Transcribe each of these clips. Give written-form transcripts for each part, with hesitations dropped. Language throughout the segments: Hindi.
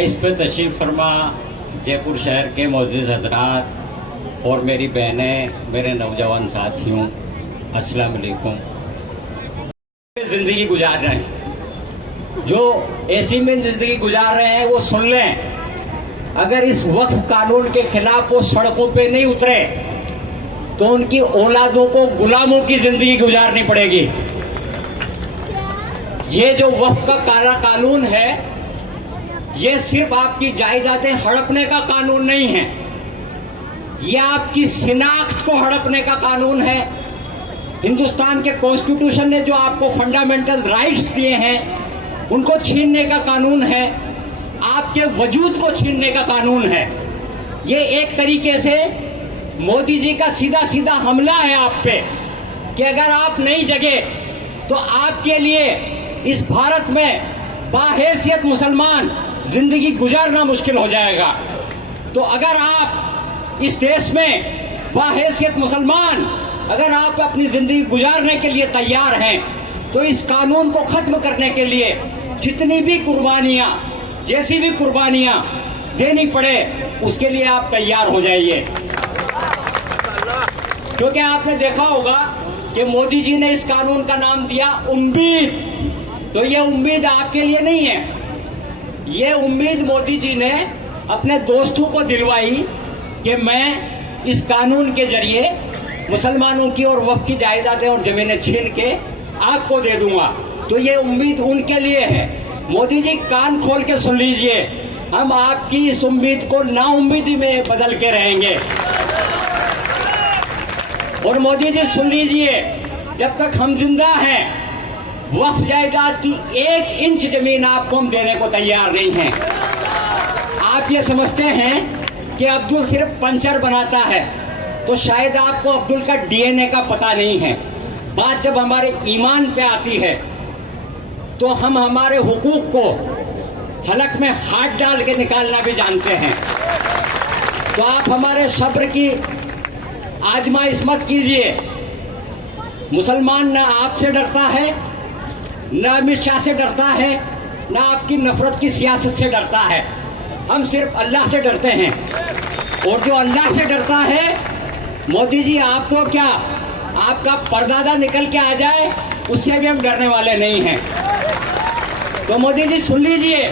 डाइस पे तशरीफ़ फरमा जयपुर शहर के मोअज़्ज़िज़ हज़रात और मेरी बहनें, मेरे नौजवान साथियों, अस्सलाम वालेकुम। ज़िंदगी गुजार रहे हैं, जो ऐसी में ज़िंदगी गुजार रहे हैं वो सुन लें। अगर इस वक्फ कानून के खिलाफ वो सड़कों पे नहीं उतरे तो उनकी औलादों को गुलामों की ज़िंदगी गुजारनी पड़ेगी। ये जो वक्फ का काला कानून है, ये सिर्फ आपकी जायदादें हड़पने का कानून नहीं है, ये आपकी शिनाख्त को हड़पने का कानून है। हिंदुस्तान के कॉन्स्टिट्यूशन ने जो आपको फंडामेंटल राइट्स दिए हैं उनको छीनने का कानून है, आपके वजूद को छीनने का कानून है। ये एक तरीके से मोदी जी का सीधा सीधा हमला है आप पे कि अगर आप नहीं जगे तो आपके लिए इस भारत में बाहैसियत मुसलमान जिंदगी गुजारना मुश्किल हो जाएगा। तो अगर आप इस देश में बाहैसियत मुसलमान अगर आप अपनी जिंदगी गुजारने के लिए तैयार हैं तो इस कानून को खत्म करने के लिए जितनी भी कुर्बानियां, जैसी भी कुर्बानियां देनी पड़े उसके लिए आप तैयार हो जाइए। क्योंकि आपने देखा होगा कि मोदी जी ने इस कानून का नाम दिया उम्मीद। तो ये उम्मीद आपके लिए नहीं है, ये उम्मीद मोदी जी ने अपने दोस्तों को दिलवाई कि मैं इस कानून के जरिए मुसलमानों की और वक्फ की जायदादें और ज़मीनें छीन के आपको दे दूंगा। तो ये उम्मीद उनके लिए है। मोदी जी कान खोल के सुन लीजिए, हम आपकी इस उम्मीद को नाउम्मीदी में बदल के रहेंगे। और मोदी जी सुन लीजिए, जब तक हम जिंदा हैं वक्फ जायदाद की 1 इंच जमीन आपको हम देने को तैयार नहीं हैं। आप ये समझते हैं कि अब्दुल सिर्फ पंचर बनाता है, तो शायद आपको अब्दुल का डीएनए का पता नहीं है। बात जब हमारे ईमान पे आती है तो हम हमारे हुकूक को हलक में हाथ डाल के निकालना भी जानते हैं। तो आप हमारे सब्र की आजमाइश मत कीजिए। मुसलमान ना आपसे डरता है, ना अमित शाह से डरता है, ना आपकी नफरत की सियासत से डरता है। हम सिर्फ अल्लाह से डरते हैं। और जो अल्लाह से डरता है, मोदी जी आपको क्या, आपका परदादा निकल के आ जाए उससे भी हम डरने वाले नहीं हैं। तो मोदी जी सुन लीजिए,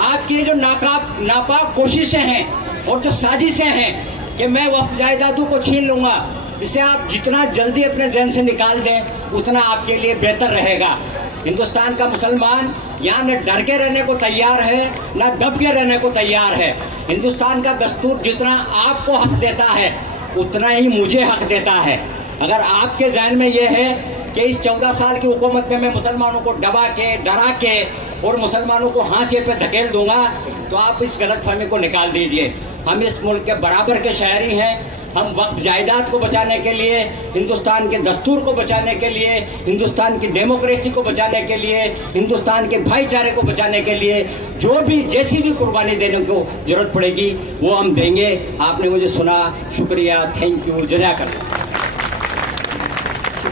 आपकी ये जो नापाक कोशिशें हैं और जो साजिशें हैं कि मैं वक्फ जायदादों को छीन लूँगा, इसे आप जितना जल्दी अपने जहन से निकाल दें उतना आपके लिए बेहतर रहेगा। हिंदुस्तान का मुसलमान यहाँ न डर के रहने को तैयार है, न दब के रहने को तैयार है। हिंदुस्तान का दस्तूर जितना आपको हक देता है उतना ही मुझे हक देता है। अगर आपके जहन में ये है कि इस 14 साल की हुकूमत में मैं मुसलमानों को दबा के, डरा के और मुसलमानों को हाशिए पे धकेल दूंगा, तो आप इस गलतफहमी को निकाल दीजिए। हम इस मुल्क के बराबर के शहरी हैं। हम वक्फ जायदाद को बचाने के लिए, हिंदुस्तान के दस्तूर को बचाने के लिए, हिंदुस्तान की डेमोक्रेसी को बचाने के लिए, हिंदुस्तान के भाईचारे को बचाने के लिए जो भी जैसी भी कुर्बानी देने को जरूरत पड़ेगी वो हम देंगे। आपने मुझे सुना, शुक्रिया, थैंक यू, जज़ाकल्लाह।